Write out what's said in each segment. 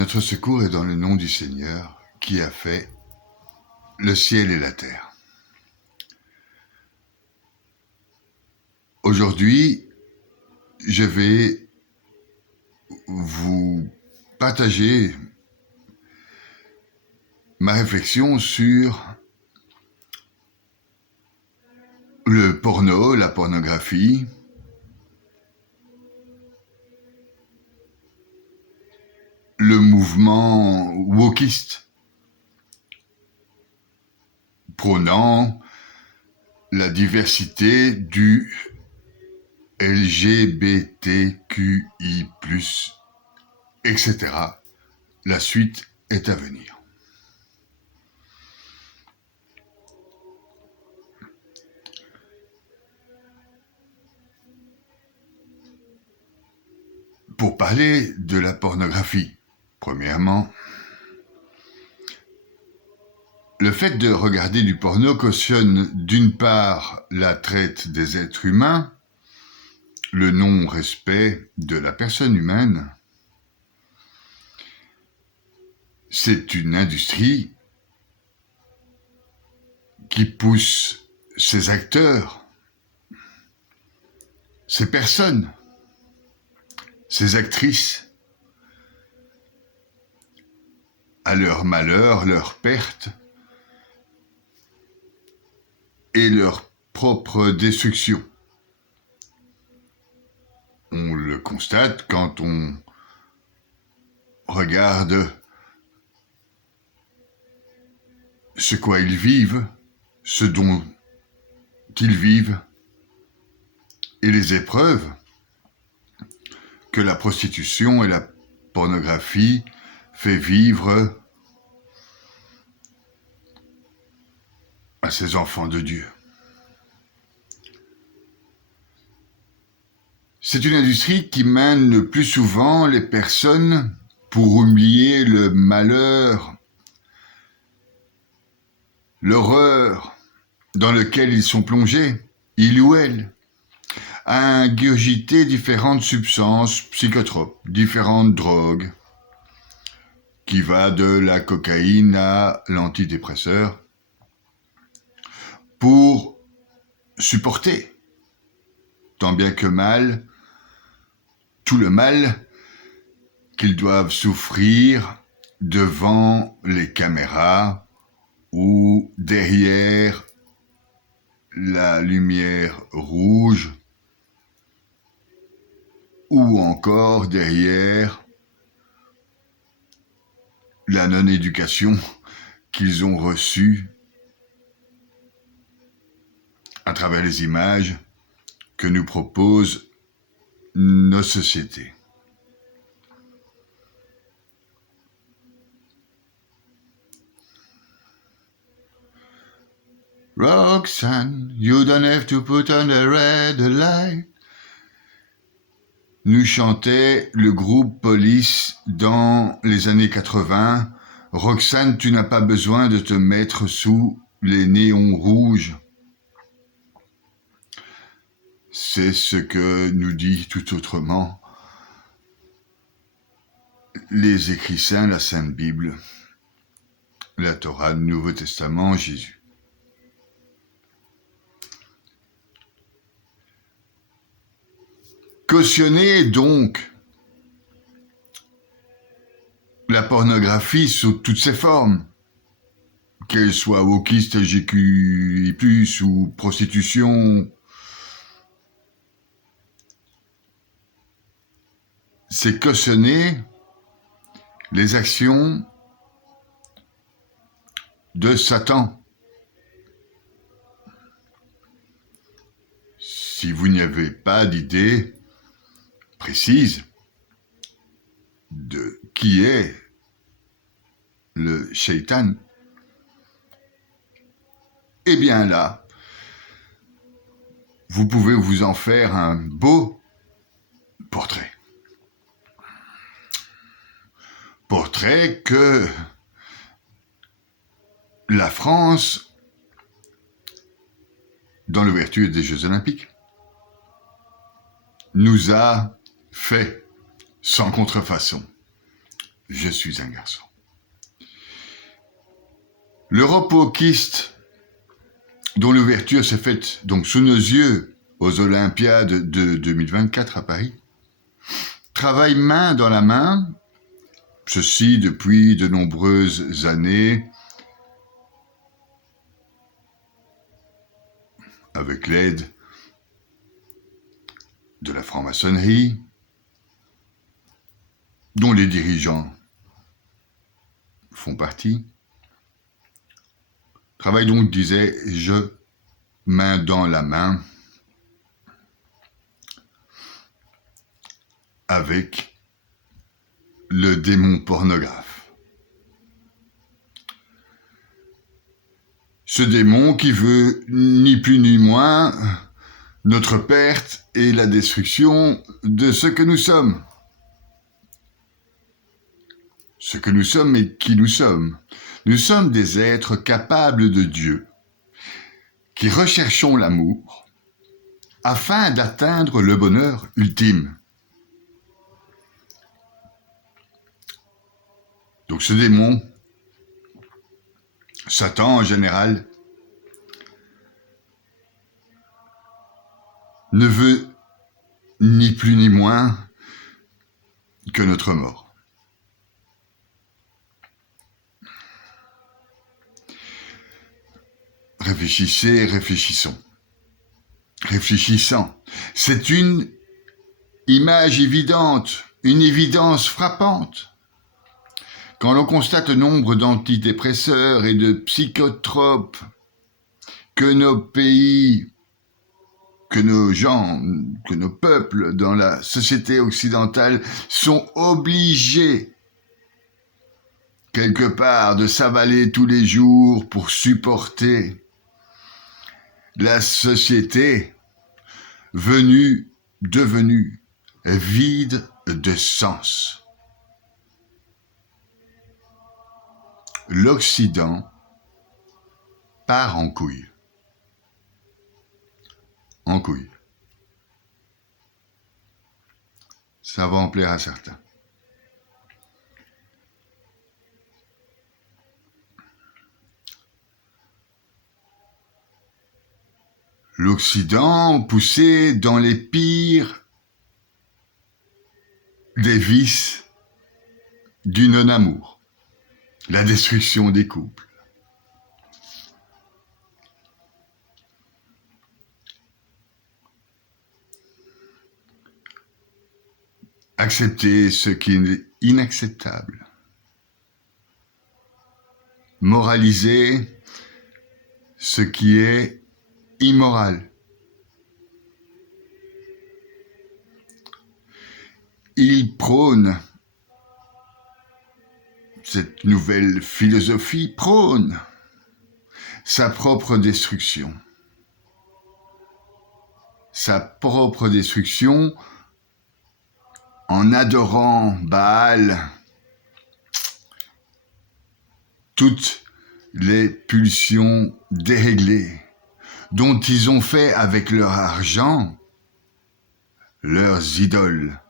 Notre secours est dans le nom du Seigneur qui a fait le ciel et la terre. Aujourd'hui, je vais vous partager ma réflexion sur le porno, la pornographie, le mouvement wokiste, prônant la diversité du LGBTQI+, etc. La suite est à venir. Pour parler de la pornographie, premièrement, le fait de regarder du porno cautionne d'une part la traite des êtres humains, le non-respect de la personne humaine. C'est une industrie qui pousse ses acteurs, ces personnes, ces actrices, à leur malheur, leur perte et leur propre destruction. On le constate quand on regarde ce quoi ils vivent, ce dont ils vivent et les épreuves que la prostitution et la pornographie fait vivre à ces enfants de Dieu. C'est une industrie qui mène le plus souvent les personnes pour oublier le malheur, l'horreur dans lequel ils sont plongés, ils ou elles, à ingurgiter différentes substances psychotropes, différentes drogues, qui va de la cocaïne à l'antidépresseur, pour supporter, tant bien que mal, tout le mal qu'ils doivent souffrir devant les caméras ou derrière la lumière rouge ou encore derrière la non-éducation qu'ils ont reçue à travers les images que nous proposent nos sociétés. Roxanne, you don't have to put on the red light. Nous chantait le groupe Police dans les années 80. Roxane, tu n'as pas besoin de te mettre sous les néons rouges. C'est ce que nous dit tout autrement les écrits saints, la Sainte Bible, la Torah, le Nouveau Testament, Jésus. Cautionner donc la pornographie sous toutes ses formes, qu'elle soit wokiste, LGBTQI+, ou prostitution, c'est cautionner les actions de Satan. Si vous n'avez pas d'idée précise de qui est le Shaitan, eh bien là, vous pouvez vous en faire un beau portrait. Portrait que la France, dans l'ouverture des Jeux Olympiques, nous a fait sans contrefaçon. je suis un garçon. L'Europe wokiste, dont l'ouverture s'est faite donc sous nos yeux aux Olympiades de 2024 à Paris, travaille main dans la main, ceci depuis de nombreuses années, avec l'aide de la franc-maçonnerie, dont les dirigeants font partie. Travail donc, disais-je, main dans la main, avec le démon pornographe. Ce démon qui veut ni plus ni moins notre perte et la destruction de ce que nous sommes. Ce que nous sommes et qui nous sommes. Nous sommes des êtres capables de Dieu, qui recherchons l'amour afin d'atteindre le bonheur ultime. Donc ce démon, Satan en général, ne veut ni plus ni moins que notre mort. Réfléchissez, réfléchissons. Réfléchissant, c'est une image évidente, une évidence frappante. Quand l'on constate le nombre d'antidépresseurs et de psychotropes que nos pays, que nos gens, que nos peuples dans la société occidentale sont obligés quelque part de s'avaler tous les jours pour supporter la société devenue vide de sens. L'Occident part en couille. En couille. Ça va en plaire à certains. L'Occident poussé dans les pires des vices du non-amour, la destruction des couples. Accepter ce qui est inacceptable. Moraliser ce qui est immoral. Il prône, cette nouvelle philosophie prône sa propre destruction. Sa propre destruction en adorant Baal, toutes les pulsions déréglées dont ils ont fait avec leur argent leurs idoles.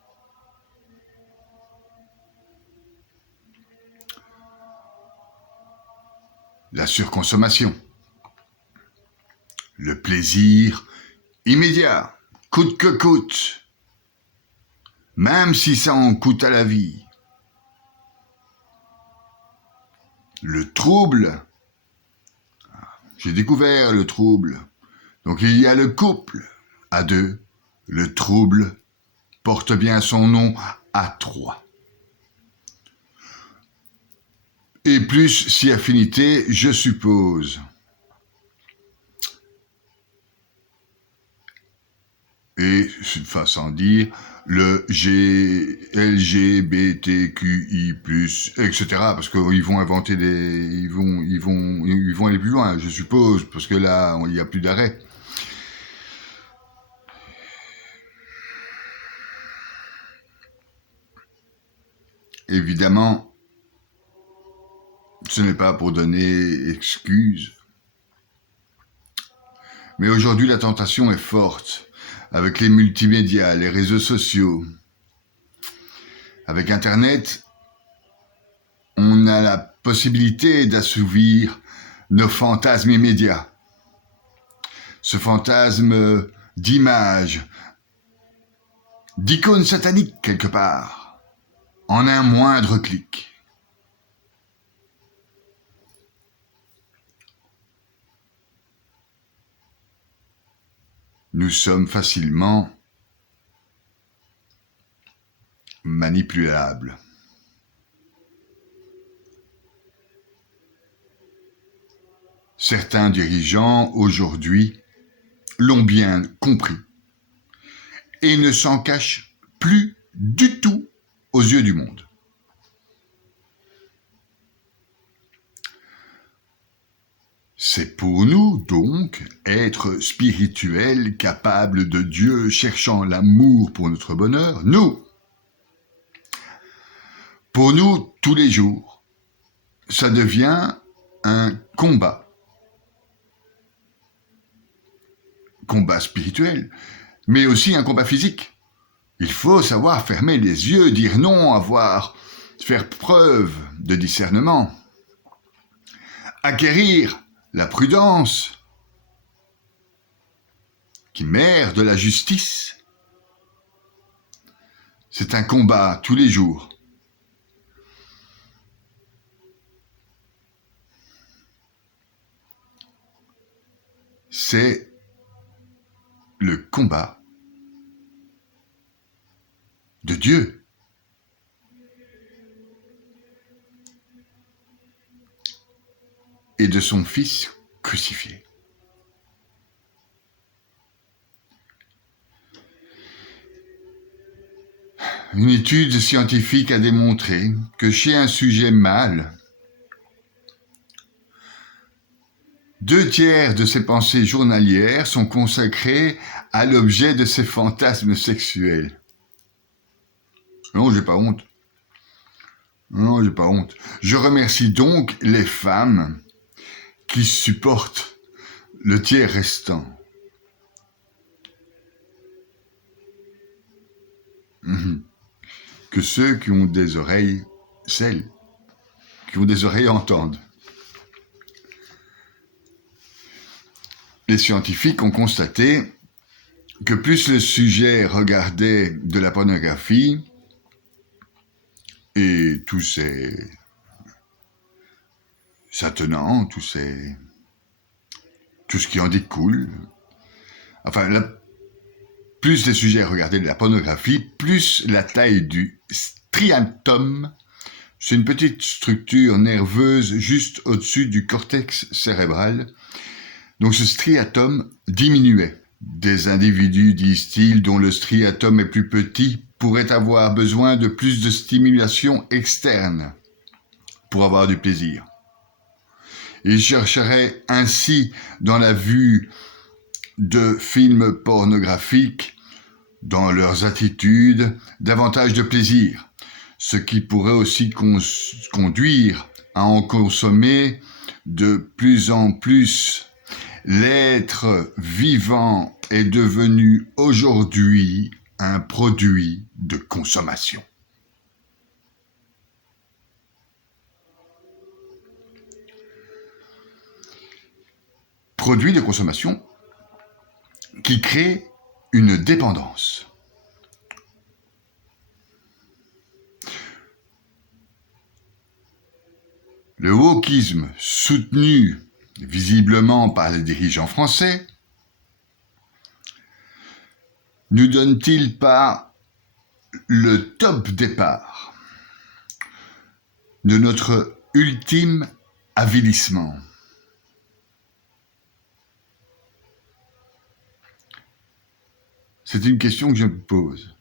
La surconsommation, le plaisir immédiat, coûte que coûte, même si ça en coûte à la vie. Le trouble, j'ai découvert le trouble. Donc il y a le couple à deux, le trouble porte bien son nom à trois. Et plus si affinité, je suppose. Et, enfin sans dire, le LGBTQI+, etc. Parce qu'ils vont inventer ils vont aller plus loin, je suppose, parce que là, il n'y a plus d'arrêt. Évidemment, ce n'est pas pour donner excuse. Mais aujourd'hui, la tentation est forte, avec les multimédias, les réseaux sociaux. Avec Internet, on a la possibilité d'assouvir nos fantasmes immédiats. Ce fantasme d'image, d'icône satanique quelque part, en un moindre clic. Nous sommes facilement manipulables. Certains dirigeants aujourd'hui l'ont bien compris et ne s'en cachent plus du tout aux yeux du monde. C'est pour nous, donc, être spirituels, capables de Dieu, cherchant l'amour pour notre bonheur, nous. Pour nous, tous les jours, ça devient un combat. Combat spirituel, mais aussi un combat physique. Il faut savoir fermer les yeux, dire non, faire preuve de discernement, acquérir la prudence, qui est mère de la justice. C'est un combat tous les jours. C'est le combat de Dieu. Et de son Fils crucifié. Une étude scientifique a démontré que chez un sujet mâle, 2/3 de ses pensées journalières sont consacrées à l'objet de ses fantasmes sexuels. Non, j'ai pas honte. Non, j'ai pas honte. Je remercie donc les femmes qui supportent le tiers restant. Que ceux qui ont des oreilles, celles qui ont des oreilles entendent. Les scientifiques ont constaté que plus le sujet regardait de la pornographie et tous ces attenants, tout ce qui en découle, plus les sujets regardaient de la pornographie, plus la taille du striatum, c'est une petite structure nerveuse juste au-dessus du cortex cérébral. Donc ce striatum diminuait. Des individus, disent-ils, dont le striatum est plus petit, pourraient avoir besoin de plus de stimulation externe pour avoir du plaisir. Ils chercheraient ainsi dans la vue de films pornographiques, dans leurs attitudes, davantage de plaisir, ce qui pourrait aussi conduire à en consommer de plus en plus. L'être vivant est devenu aujourd'hui un produit de consommation. Produit de consommation qui crée une dépendance. Le wokisme, soutenu visiblement par les dirigeants français, nous donne-t-il pas le top départ de notre ultime avilissement? C'est une question que je me pose.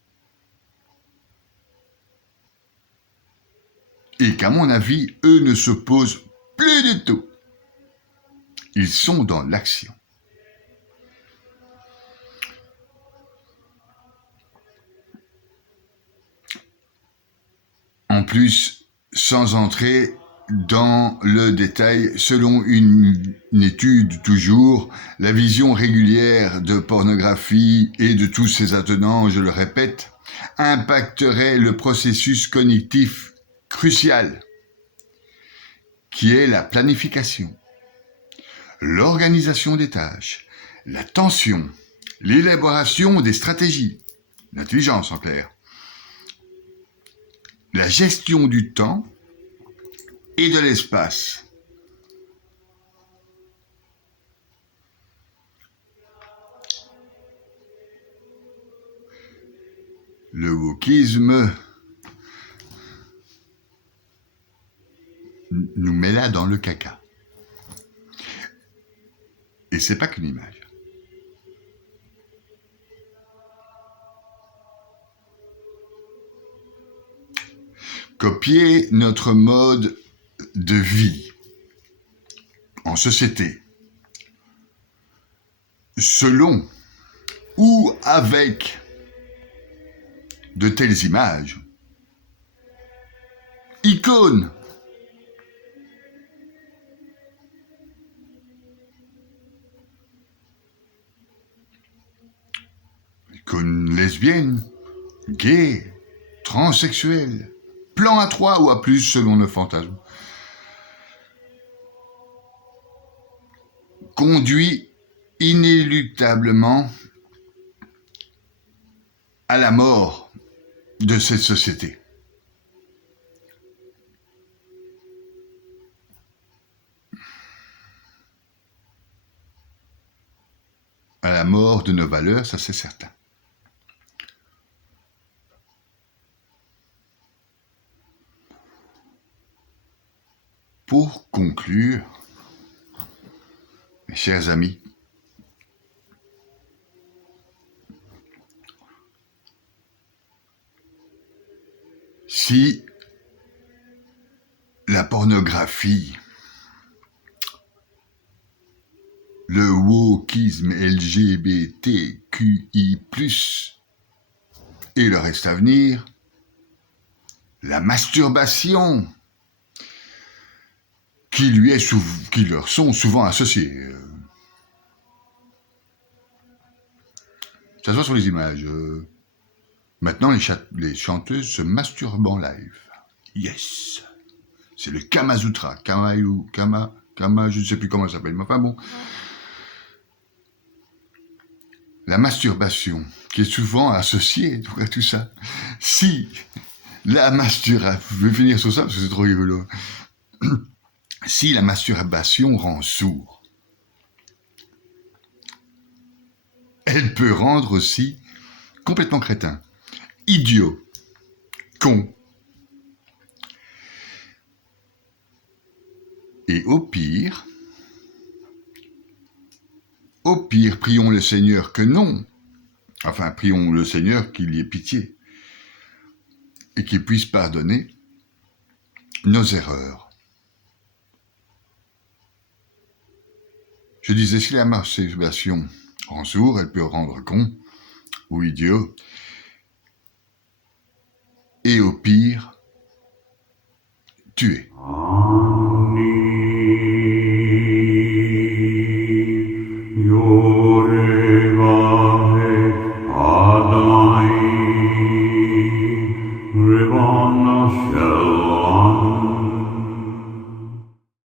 Et qu'à mon avis, eux ne se posent plus du tout. Ils sont dans l'action. En plus, sans entrer dans le détail, selon une étude toujours, la vision régulière de pornographie et de tous ses attenants, je le répète, impacterait le processus cognitif crucial qui est la planification, l'organisation des tâches, l'attention, l'élaboration des stratégies, l'intelligence en clair, la gestion du temps et de l'espace. Le wokisme nous met là dans le caca. Et c'est pas qu'une image. Copier notre mode de vie en société, selon ou avec de telles images, icônes, icônes lesbiennes, gays, transsexuels, plan à 3 ou à plus selon le fantasme, conduit inéluctablement à la mort de cette société. À la mort de nos valeurs, ça c'est certain. Pour conclure, mes chers amis, si la pornographie, le wokisme LGBTQI+, et le reste à venir, la masturbation, qui leur sont souvent associés. Ça se voit sur les images. Maintenant, les chanteuses se masturbent en live. Yes! C'est le Kama Sutra. Kama, je ne sais plus comment ça s'appelle. Mais enfin bon. La masturbation, qui est souvent associée à tout ça. Si la masturbation, je vais finir sur ça parce que c'est trop rigolo. Si la masturbation rend sourd, elle peut rendre aussi complètement crétin, idiot, con. Et au pire, prions le Seigneur que non. Enfin, prions le Seigneur qu'il y ait pitié et qu'il puisse pardonner nos erreurs. Je disais, si la masturbation rend sourd, elle peut rendre con ou idiot. Et au pire, tuer. Ribbon of shell.